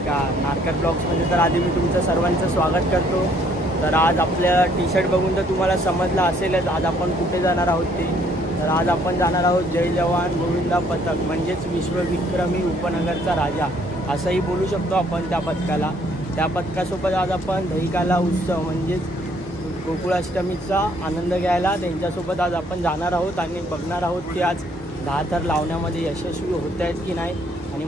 नमस्कार. नारकर ब्लॉग्समध्ये तर आधी मी तुमचं सर्वांचं स्वागत करतो. तर आज आपल्या टी शर्ट बघून तर तुम्हाला समजलं असेलच आज आपण कुठे जाणार आहोत ते. तर आज आपण जाणार आहोत जय जवान गोविंदा पथक, म्हणजेच विश्वविक्रमी उपनगरचा राजा असंही बोलू शकतो आपण त्या पथकाला. त्या पथकासोबत आज आपण दहीकाला उत्सव म्हणजेच गोकुळाष्टमीचा आनंद घ्यायला त्यांच्यासोबत आज आपण जाणार आहोत आणि बघणार आहोत की आज 10 थर लावण्यामध्ये यशस्वी होत आहेत की नाही. आणि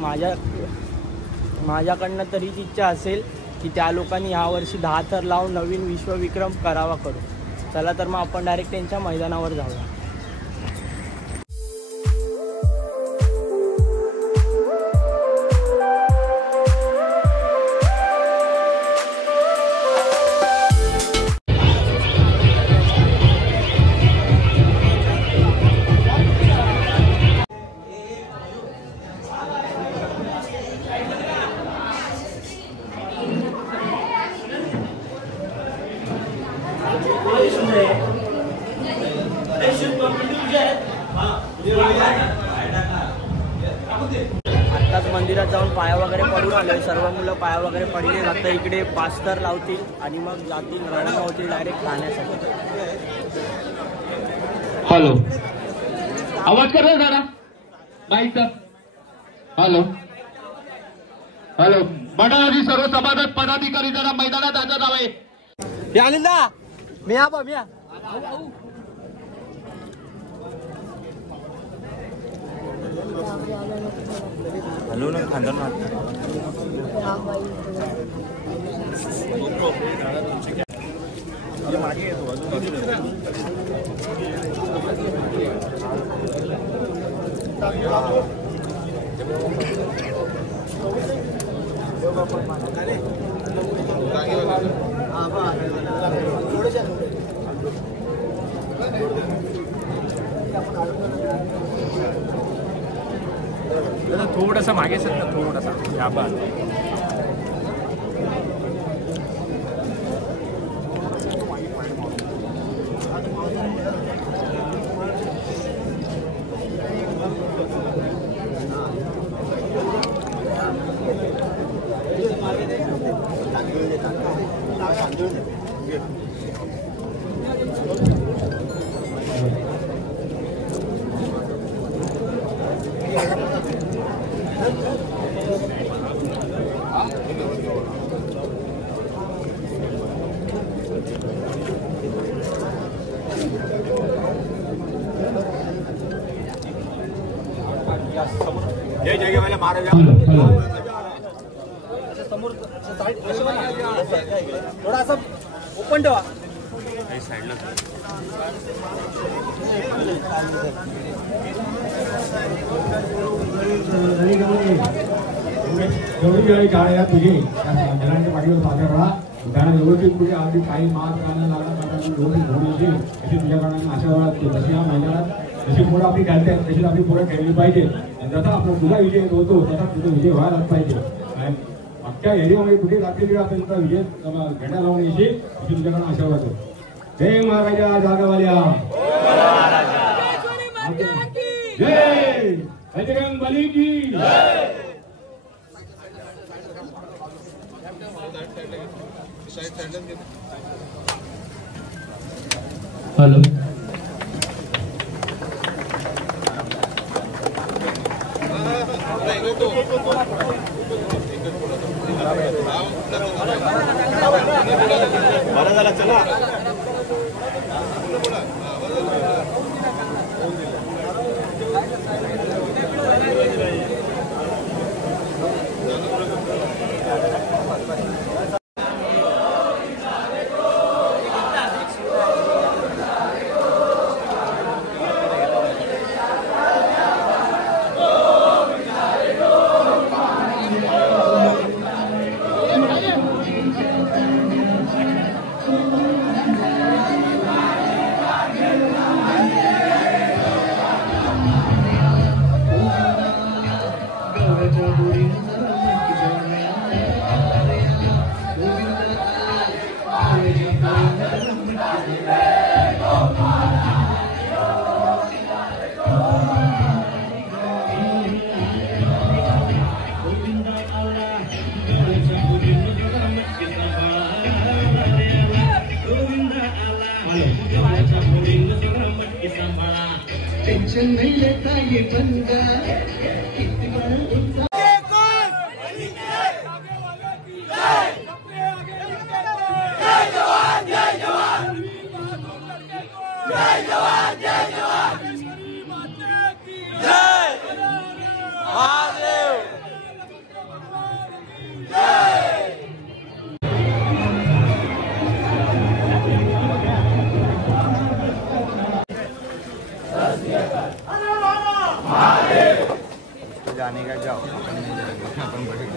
माझ्याकडनं तर हीच इच्छा असेल की त्या लोकांनी यावर्षी 10 थर लावून नवीन विश्वविक्रम करावा करू. चला तर मग आपण डायरेक्ट त्यांच्या मैदानावर जाऊया. आत्ताच मंदिरात जाऊन पाया वगैरे पडून आले. सर्व मुलं पाया वगैरे पडले. आता इकडे 5 थर लावतील आणि मग जातील रवाना होतील डायरेक्ट खाण्यासाठी. हॅलो, आवाज कर जरा माईकचा. हॅलो हॅलो, मंडळाची सर्व सभासद पदाधिकारी जरा मैदानात हजर राहावे. आनंदा मी या हॅलो ना खांदा ना मागे येतो. थोडासा मागे सर, थोडासा जय जय वाले महाराज समोर थोडासा ओपन ठेवा साईडला. जेवढी गाड्या तुझी जनांच्या पाठीवर साखर त्यांना व्यवस्थित कुठे अगदी काही मास काढणं लागणार व्यवस्थित घेऊन येतील अशी तुझ्याकडनं आशा वाटतो. तशी या मैदानात जशी पुढं आपली खेळते तशीच आपली पुढे खेळली पाहिजे. जसा आपला तुझा विजय होतो तसा तुझा विजय व्हायलाच पाहिजे. अख्ख्या एरियामध्ये कुठे लागलेली असेल तर विजय घड्या लावून येते अशी तुझ्याकडनं आशा वाटतो. जय महाराजा जागावाल्या, जय बजरंग बली की. हॅलो, बरं झालं चला. टेंशन नहीं लेता ये बंदा। जाने का जाओ अपन नहीं जाएंगे अपन बड़े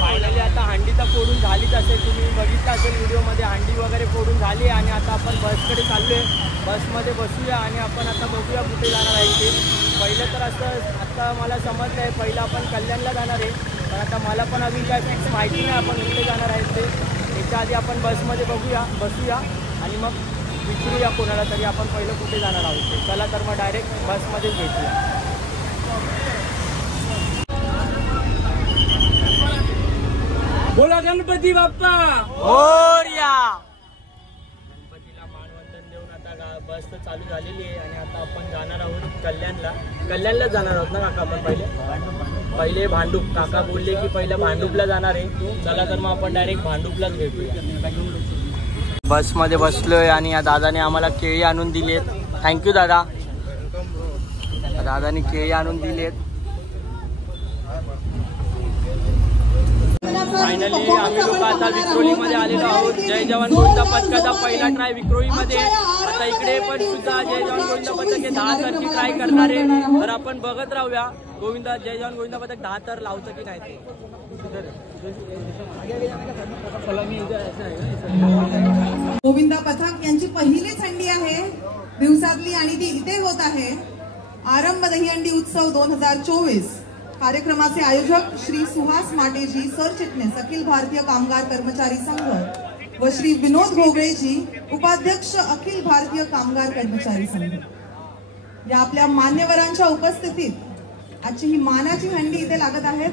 फायनली आता हांडी तर फोडून झालीच असेल, तुम्ही बघितलं असेल व्हिडिओमध्ये हांडी वगैरे फोडून झाली आणि आता आपण बसकडे चाललो आहे. बसमध्ये बसूया आणि आपण आता बघूया कुठे जाणार आहे ते. पहिलं तर असं आता मला समजलं आहे, पहिलं आपण कल्याणला जाणार आहे, पण आता मला पण अजून काय फिक्स माहिती नाही आपण कुठे जाणार आहे ते. त्याच्या आधी आपण बसमध्ये बसूया आणि मग विचारूया कोणाला तरी आपण पहिलं कुठे जाणार आहोत ते. चला तर मग डायरेक्ट बसमध्येच भेटूया. बोला गणपती बाप्पा मोरया. गणपतीला मानवंदन देऊन आता बस तर चालू झालेली आहे आणि आता आपण जाणार आहोत कल्याणला जाणार आहोत ना काका आपण. पहिले भांडूप. काका बोलले की पहिलं भांडूपला जाणार आहे. चला तर मग आपण डायरेक्ट भांडूपलाच भेटूया. बसमध्ये बसलोय आणि या दादाने आम्हाला केळी आणून दिलेत. थँक्यू दादा. दादाने केळी आणून दिलेत. फायनली आम्ही लोक आता विक्रोळीमध्ये आलेलो आहोत. जय जवान गोविंदा पथकाचा पहिला ट्राय विक्रोळीमध्ये. आता इकडे पण सुद्धा जय जवान गोविंदा पथक हे 10 तरची ट्राय करणार आहे. तर आपण बघत राहूया गोविंदा जय जवान गोविंदा पथक 10 तर लावतं की नाही ते. गोविंदा पथक यांची पहिलीच हंडी आहे दिवसातली आणि ती इथे होत आहे. आरंभ दहीहंडी उत्सव 2024. कार्यक्रमाचे आयोजक श्री सुहास माटेजी, सरचिटणीस अखिल भारतीय कामगार कर्मचारी संघ व श्री विनोद घोगळेजी, उपाध्यक्ष अखिल भारतीय कामगार कर्मचारी संघ. या आपल्या मान्यवरांच्या उपस्थितीत आजची ही मानाची हंडी इथे लागत आहेत.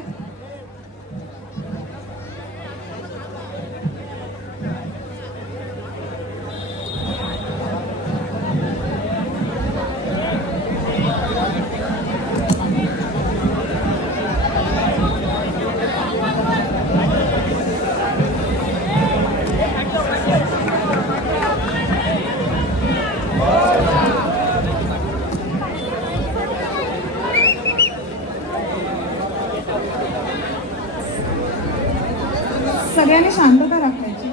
सगळ्यांनी शांतता राखायची.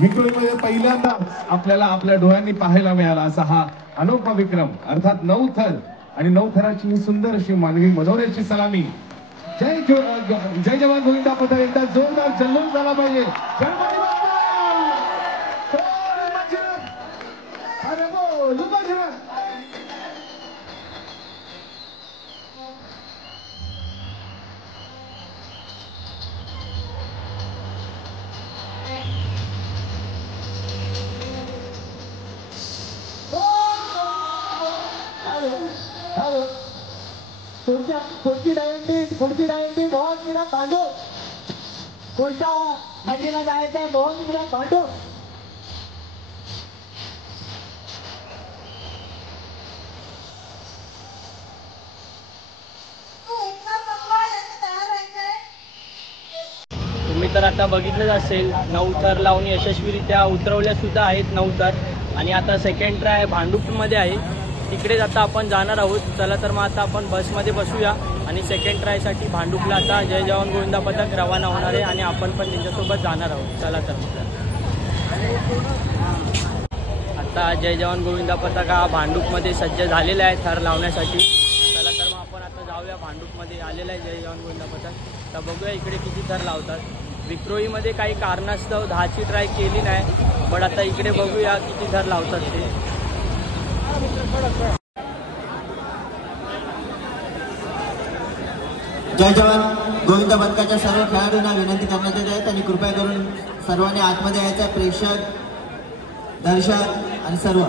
विक्रोळीमध्ये पहिल्यांदाच आपल्याला आपल्या डोळ्यांनी पाहायला मिळाला असा हा अनोखा विक्रम, अर्थात 9 थर आणि 9 थराची ही सुंदर अशी मानवी मनोऱ्याची सलामी. जय जवान गोविंदा पथक, एकदा जोरदार जल्लोष झाला पाहिजे. पुढची डायंटी मोहन मिरा पांडू, पुढच्या हंडीला जायचंय मोहन मिरा पांडू. तुम्ही तर आता बघितलंच असेल 9 थर लावून यशस्वीरित्या उतरवल्या सुद्धा आहेत 9 थर. आणि आता सेकंड ट्राय भांडूपमध्ये आहे, तिकडेच आता आपण जाणार आहोत. चला तर मग आता आपण बसमध्ये बसूया आणि सेकंड ट्रायसाठी भांडूपला आता जय जवान गोविंदा पथक रवाना होणार आहे आणि आपण पण त्यांच्यासोबत जाणार आहोत. चला तर मग आता जय जवान गोविंदा पथक हा भांडूपमध्ये सज्ज झालेला आहे थर लावण्यासाठी. चला तर मग आपण आता जाऊया. भांडूपमध्ये आलेला आहे जय जवान गोविंदा पथक. तर बघूया इकडे किती थर लावतात. विक्रोळीमध्ये काही कारणास्तव 10ची ट्राय केली नाही, पण आता इकडे बघूया किती थर लावतात ते. जय जवान गोविंदा पथकाच्या सर्व खेळाडूंना विनंती करण्यात येत आहे, त्यांनी कृपया करून सर्वांनी आतमध्ये यायचं. प्रेक्षक, दर्शक आणि सर्व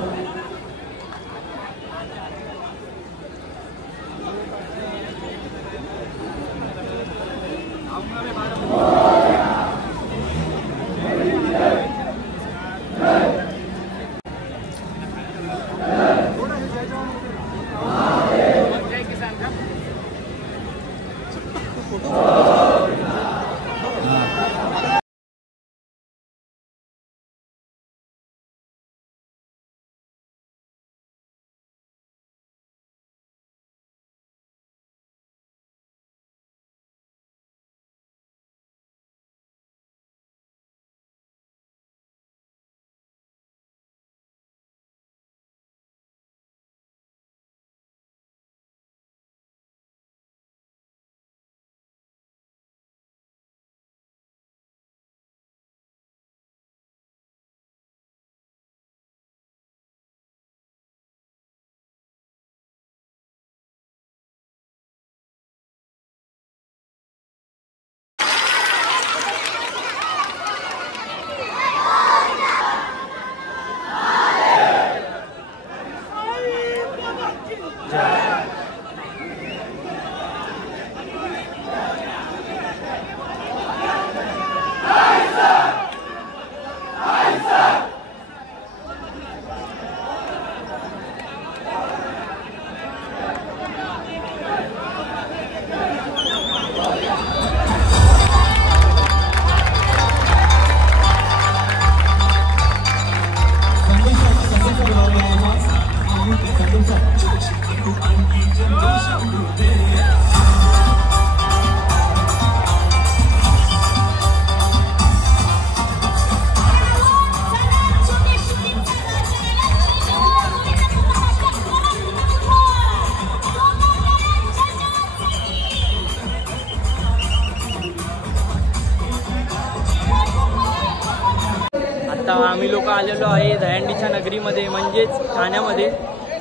आता आम्ही लोक आलेलो आहे दहीहंडीच्या नगरीमध्ये, म्हणजेच ठाण्यामध्ये.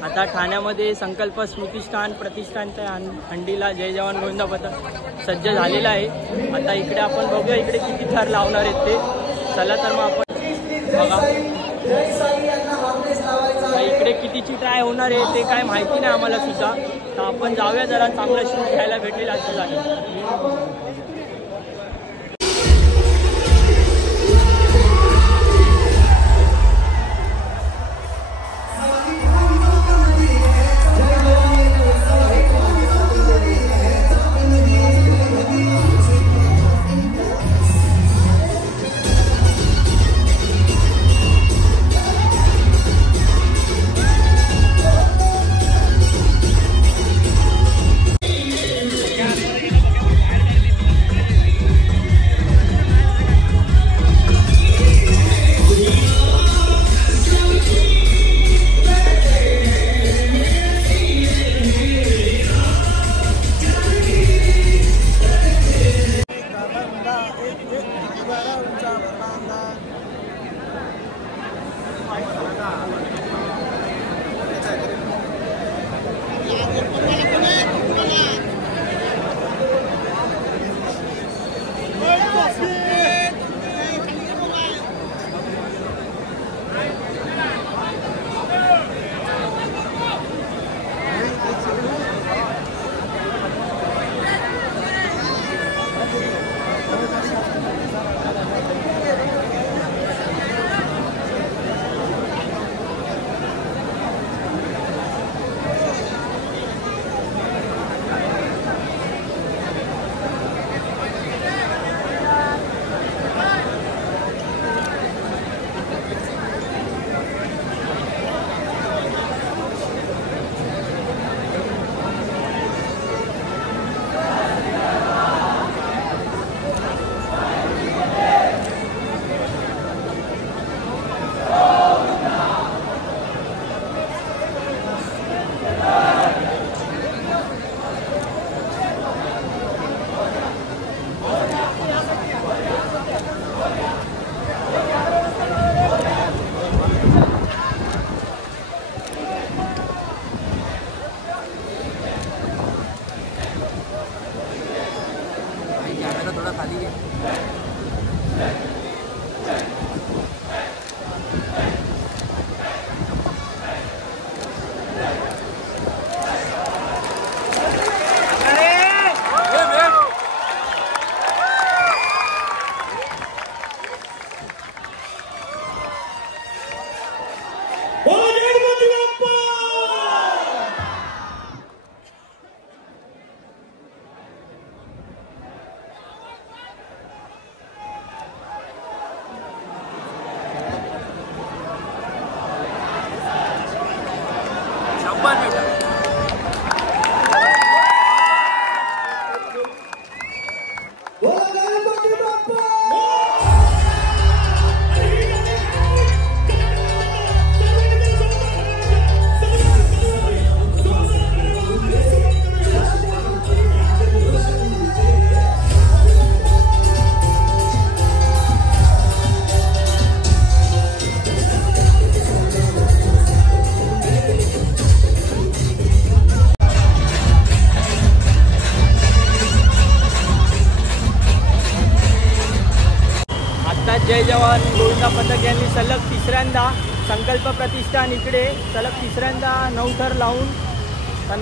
आता ठाण्यामध्ये संकल्प स्मृतिस्थान प्रतिष्ठानच्या हंडीला जय जवान गोविंदा पथक सज्ज झालेला आहे. आता इकडे आपण बघूया इकडे किती थर लावणार आहेत ते. चला तर मग आपण बघा इकडे कितीची ट्राय होणार आहे ते काय माहिती नाही आम्हाला सुद्धा. तर आपण जाऊया, जरा चांगला शूट घ्यायला भेटेल असं झालं. थोडा खाली घे. जय जवान गोविंदा पथक यांनी सलग तिसऱ्यांदा संकल्प प्रतिष्ठान इकडे सलग तिसऱ्यांदा 9 थर लावून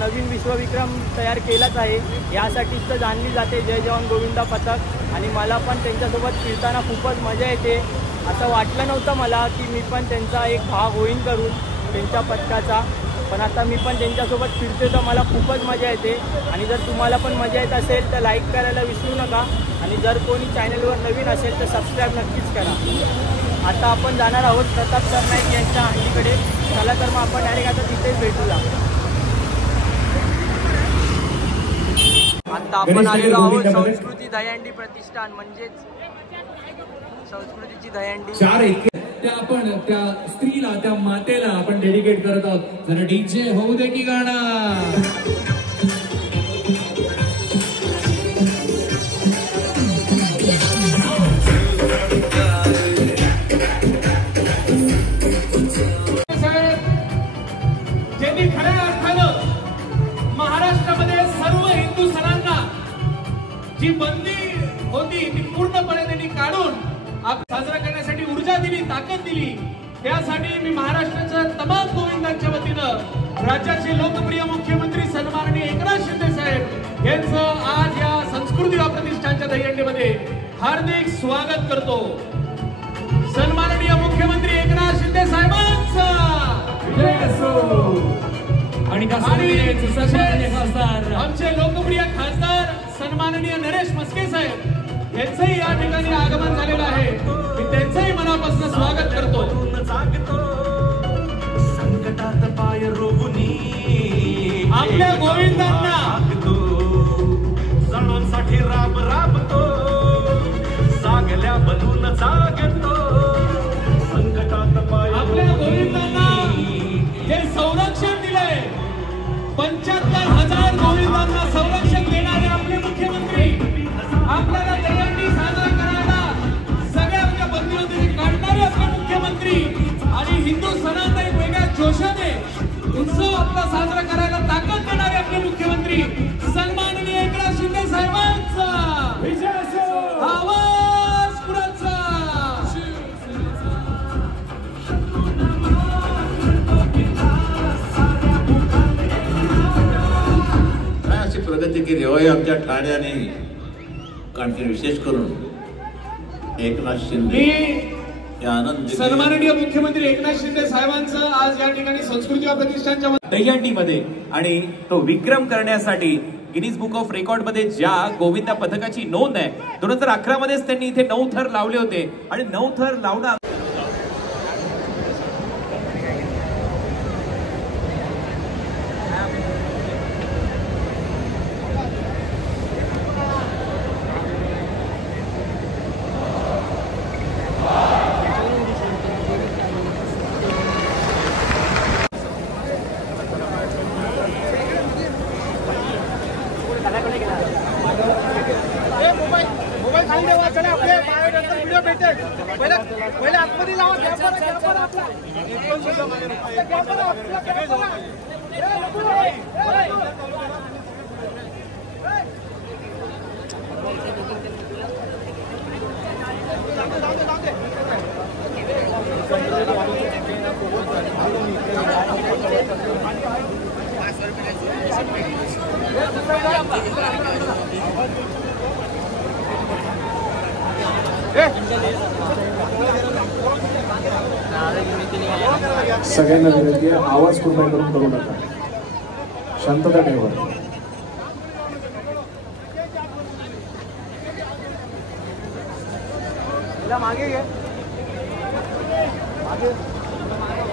नवीन विश्वविक्रम तयार केलाच आहे. यासाठीच तर जाणली जाते जय जवान गोविंदा पथक. आणि मला पण त्यांच्यासोबत फिरताना खूपच मजा येते. असं वाटलं नव्हतं मला की मी पण त्यांचा एक भाग होईन करून त्यांच्या पथकाचा, पण आता मी पण त्यांच्यासोबत फिरते तर मला खूपच मजा येते. आणि जर तुम्हाला पण मजा येत असेल तर लाईक करायला विसरू नका. आणि जर कोणी चॅनलवर नवीन असेल तर सबस्क्राईब नक्कीच करा. आता आपण जाणार आहोत प्रताप सरनाईक यांच्या हंडीकडे. चला तर मग आपण डायरेक्ट आता तिथेच भेटूया. आता आपण आलेलो आहोत संस्कृती दहीहंडी प्रतिष्ठान, म्हणजेच संस्कृतीची दहीहंडी. त्या आपण त्या स्त्रीला, त्या मातेला आपण डेडिकेट करत आहोत. जरा डीजे होऊ दे की गाणं. ज्यांनी खऱ्या अर्थानं महाराष्ट्रामध्ये सर्व हिंदू सणांना जी बंदी होती ती पूर्णपणे त्यांनी काढून साजरा करण्यासाठी ऊर्जा दिली, ताकद दिली. त्यासाठी मी महाराष्ट्राच्या तमाम गोविंदांच्या वतीनं राज्याचे लोकप्रिय मुख्यमंत्री सन्माननीय एकनाथ शिंदे साहेब यांचं आज या संस्कृती प्रतिष्ठानच्या दहीहंडीमध्ये हार्दिक स्वागत करतो. सन्माननीय मुख्यमंत्री एकनाथ शिंदे साहेबांचा जय असो. आणि आमचे लोकप्रिय खासदार सन्माननीय नरेश मस्के साहेब यांचंही या ठिकाणी आगमन झालेलं आहे. मी त्यांचंही मनापासून स्वागत करतो. संकटात पाय रोवुनी आपल्या गोविंदांना सणांसाठी राब राबतो, जागल्या बनून जागतो. संकटात पाय आपल्या गोविंदांना जे संरक्षण दिलंय, 75,000 गोविंदांना संरक्षण देणारे आपले मुख्यमंत्री आपल्याला दहीहंडी साजरा करायला सगळ्या बंदी काढणारे आपले मुख्यमंत्री आणि हिंदू सणांना एक वेगळ्या जोशाने उत्सव आपला साजरा करायला ताकद देणारे आपले मुख्यमंत्री सन्माननीय एकनाथ शिंदे साहेबांचा विजय असो. आवाज कुणाचा? अशी प्रगती केली होय आमच्या ठाण्याने. कारण विशेष करून एकनाथ शिंदे सन्माननीय मुख्यमंत्री एकनाथ शिंदे साहेबांचं आज या ठिकाणी संस्कृती प्रतिष्ठानच्या दहीहंडीमध्ये आणि तो विक्रम करण्यासाठी गिनीज बुक ऑफ रेकॉर्ड मध्ये ज्या गोविंदा पथकाची नोंद आहे 2011 मध्येच त्यांनी इथे 9 थर लावले होते. आणि 9 थर लावणं सगळ्यांना विनंती आहे, आवाज कृपया करून करू नका, शांतता ठेवा. मागे घे,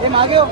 मागे हो.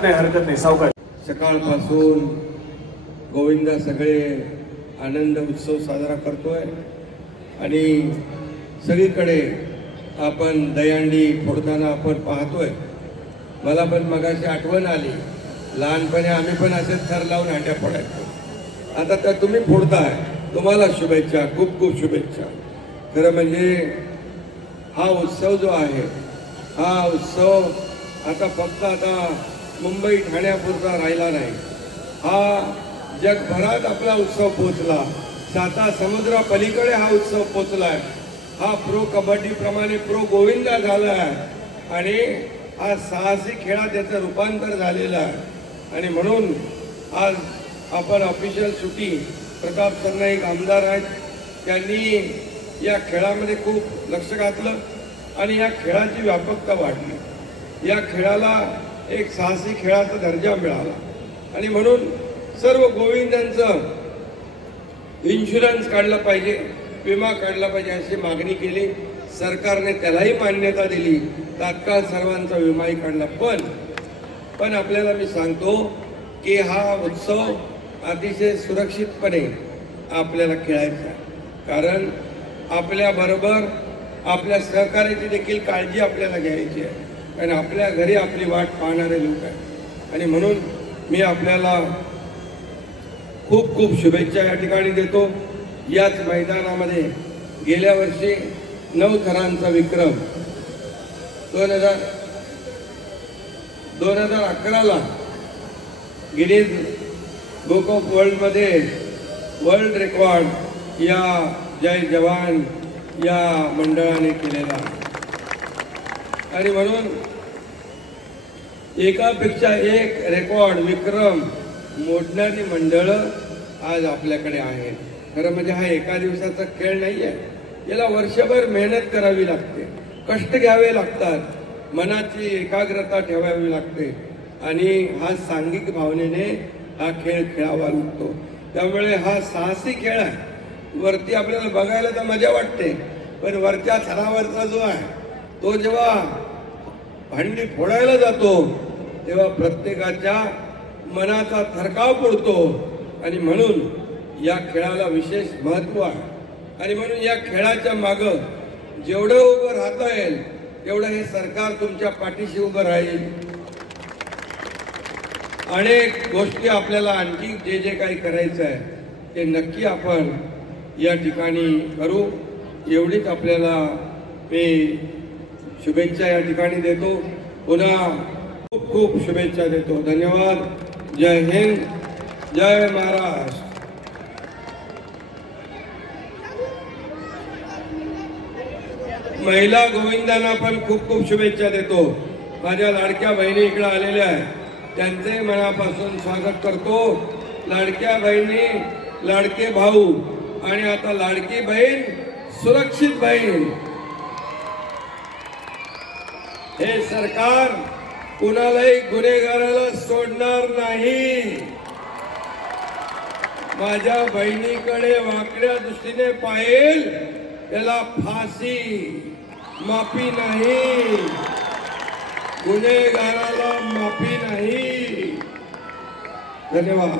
हरकत नाही सावकार. सकाळपासून गोविंदा सगळे आनंद उत्सव साजरा करतोय आणि सगळीकडे आपण दहीहंडी फोडताना आपण पाहतोय. मला पण मगाशी आठवण आली, लहानपणी आम्ही पण असेच थर लावून हंड्या फोडायचो. आता तर तुम्ही फोडताय, तुम्हाला शुभेच्छा, खूप खूप शुभेच्छा. खरं म्हणजे हा उत्सव जो आहे, हा उत्सव आता फक्त आता मुंबई ठाण्यापुरता राहिला नाही, हा जगभरात आपला उत्सव पोचला. 7 समुद्रापलीकडे हा उत्सव पोचलाय. हा प्रो कबड्डी प्रमाणे प्रो गोविंदा झालाय आणि हा साहसी खेळात त्याचं रूपांतर झालेलं आहे. आणि म्हणून आज आपण ऑफिशियल सुटी, प्रताप सरनाईक आमदार आहेत, त्यांनी या खेळामध्ये खूप लक्ष घातलं आणि या खेळाची व्यापकता वाढली. या खेळाला एक साहसी खेळाचा दर्जा मिळाला आणि म्हणून सर्व गोविंदांचं इन्शुरन्स काढला पाहिजे, विमा काढला पाहिजे अशी मागणी केली. सरकारने त्यालाही मान्यता दिली, तात्काळ सर्वांचा विमाही काढला. पण आपल्याला मी सांगतो की हा उत्सव अतिशय सुरक्षितपणे आपल्याला खेळायचा आहे, कारण आपल्याबरोबर आपल्या सहकार्याची देखील काळजी आपल्याला घ्यायची आहे, कारण आपल्या घरी आपली वाट पाहणारे लोक आहेत. आणि म्हणून मी आपल्याला खूप खूप शुभेच्छा या ठिकाणी देतो. याच मैदानामध्ये गेल्या वर्षी 9 थरांचा विक्रम 2011ला गिनीज बुक ऑफ वर्ल्डमध्ये वर्ल्ड रेकॉर्ड या जय जवान या मंडळाने केलेला. आणि म्हणून एकापेक्षा एक रेकॉर्ड विक्रम मोडणारी मंडळं आज आपल्याकडे आहेत. खरं म्हणजे हा एका दिवसाचा खेळ नाही आहे, याला वर्षभर मेहनत करावी लागते, कष्ट घ्यावे लागतात, मनाची एकाग्रता ठेवावी लागते आणि हा सांघिक भावनेने हा खेळ खेळावा लागतो. त्यामुळे हा साहसी खेळ आहे. वरती आपल्याला बघायला तर मजा वाटते, पण वरच्या थरावरचा जो आहे तो जेव्हा भांडी फोडायला जातो तेव्हा प्रत्येकाच्या मनाचा थरकाव पडतो. आणि म्हणून या खेळाला विशेष महत्त्व आहे. आणि म्हणून या खेळाच्या मागं जेवढं उभं राहता येईल तेवढं हे सरकार तुमच्या पाठीशी उभं राहील. अनेक गोष्टी आपल्याला आणखी जे जे काही करायचं आहे ते नक्की आपण या ठिकाणी करू. एवढीच आपल्याला मी शुभेच्छा या ठिकाणी देतो. पुन्हा खूप खूप शुभेच्छा देतो. धन्यवाद. जय हिंद, जय महाराष्ट्र. महिला गोविंदांना पण खूप खूप शुभेच्छा देतो. माझ्या लाडक्या बहिणी इकडे आलेल्या आहेत, त्यांचे मनापासून स्वागत करतो. लाडक्या बहिणी, लाडके भाऊ आणि आता लाडकी बहीण, सुरक्षित बहीण. हे सरकार कुणालाही गुन्हेगाराला सोडणार नाही. माझ्या बहिणीकडे वाकड्या दृष्टीने पाहिल त्याला फाशी, माफी नाही. गुन्हेगाराला माफी नाही. धन्यवाद.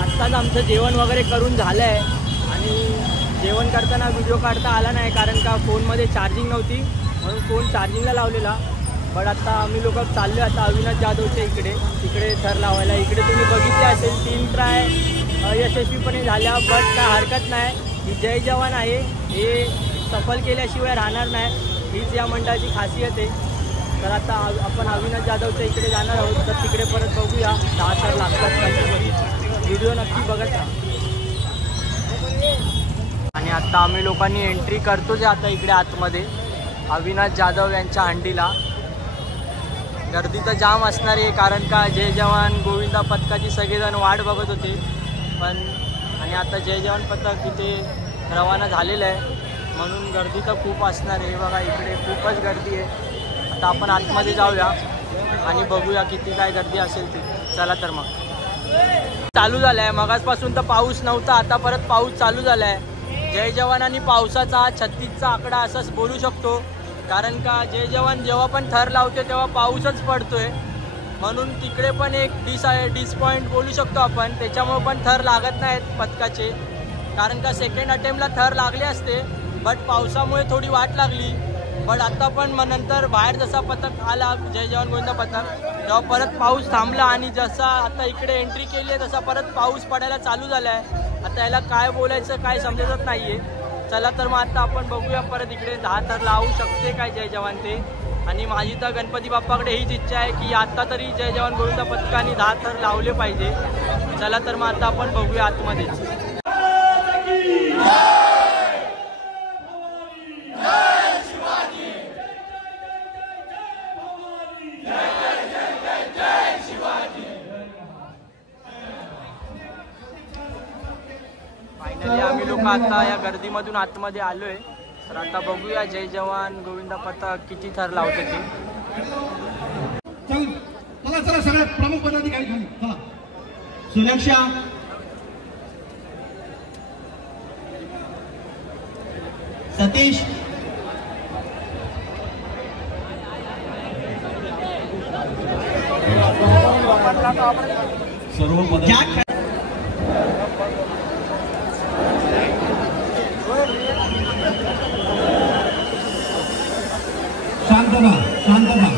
आत्ताच आमचं जेवण वगैरे करून झालं आहे आणि जेवण करताना व्हिडिओ काढता आला नाही कारण का फोनमध्ये चार्जिंग नव्हती म्हणून फोन चार्जिंगला लावलेला. बट आता आम्ही लोक चाललो आता अविनाश जाधवच्या तिकडे थर लावायला. इकडे तुम्ही बघितले असेल 3 ट्राय यशस्वीपणे झाल्या. बट काय हरकत नाही, ही जय जवान आहे, हे सफल केल्याशिवाय राहणार नाही, हीच या मंडळाची खासियत आहे. तर आता आपण अविनाश जाधवच्या इकडे जाणार आहोत. तर तिकडे परत बघूया 10 थर लागतात त्याच्यामध्ये. व्हिडिओ नक्की बघत राहा. आणि आता आम्ही लोकांनी एंट्री करतोच आहे आता इकडे आतमध्ये अविनाश जाधव यांच्या हंडीला. गर्दी तर जाम असणार आहे कारण का जय जवान गोविंदा पथकाची सगळेजण वाट बघत होते. पण आणि आता जय जवान पथक इथे रवाना झालेलं आहे म्हणून गर्दी तर खूप असणार आहे. बघा इकडे खूपच गर्दी आहे. आता आपण आतमध्ये जाऊया आणि बघूया किती काय गर्दी असेल ती. चला तर मग चालू झालं आहे. मगाचपासून तर पाऊस नव्हता, आता परत पाऊस चालू झाला आहे. जय जवान आणि पावसाचा 36चा आकडा असंच बोलू शकतो कारण का जय जवान जेव्हा पण थर लावते तेव्हा पाऊसच पडतोय म्हणून तिकडे पण एक डिस पॉईंट बोलू शकतो आपण. त्याच्यामुळे पण थर लागत नाहीत पथकाचे कारण का सेकंड अटेम्प्टला थर लागले असते बट पावसामुळे थोडी वाट लागली. बट आता पण मग नंतर बाहेर जसा पथक आला जय जवान गोविंदा पथक तेव्हा परत पाऊस थांबला आणि जसा आता इकडे एंट्री केली आहे तसा परत पाऊस पडायला चालू झाला आहे. आता याला काय बोलायचं काय समजतच नाही आहे. चला तर मग आता आपण बघूया परत इकडे 10 थर लावू शकते काय जय जवान ते. आणि माझी तर गणपती बाप्पाकडे हीच इच्छा आहे की आता तरी जय जवान गोविंदा पथकाने 10 थर लावले पाहिजे. चला तर मग आता आपण बघूया आतमध्ये. बघा आता या गर्दीमधून आतमध्ये आलोय, तर आता बघूया जय जवान गोविंदा पथक किती थर लावते ते. चला चला सगळ्यात प्रमुख पदाधिकारी खाली चला. सुरक्षा सतीश सर्व पदाधिकारी शांतता शांतता.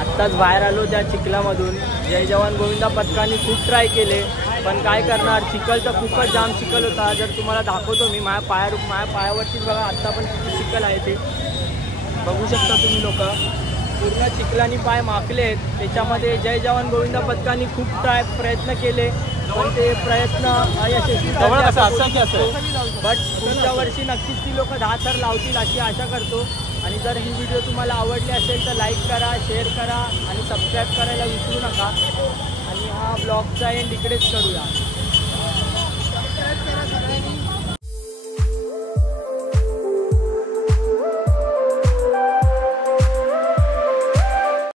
आत्ताच बाहेर आलो त्या चिखलामधून. जय जवान गोविंदा पथकाने खूप ट्राय केले, पण काय करणार, चिखल तर खूपच जाम चिखल होता. जर तुम्हाला दाखवतो मी माझ्या पायावरतीच बघा आत्ता पण किती चिखल आहे ते बघू शकता तुम्ही. लोक पूर्ण चिखलानी पाय माखलेत. त्याच्यामध्ये जय जवान गोविंदा पथकाने खूप प्रयत्न केले, पण ते प्रयत्न अयशस्वी बट पुढच्या वर्षी नक्कीच ती लोक 10 थर लावतील अशी आशा करतो. आणि जर ही व्हिडिओ तुम्हाला आवडली असेल तर लाईक करा, शेअर करा आणि सबस्क्राईब करायला विसरू नका. आणि हा ब्लॉगचा एंड इकडेच करूया.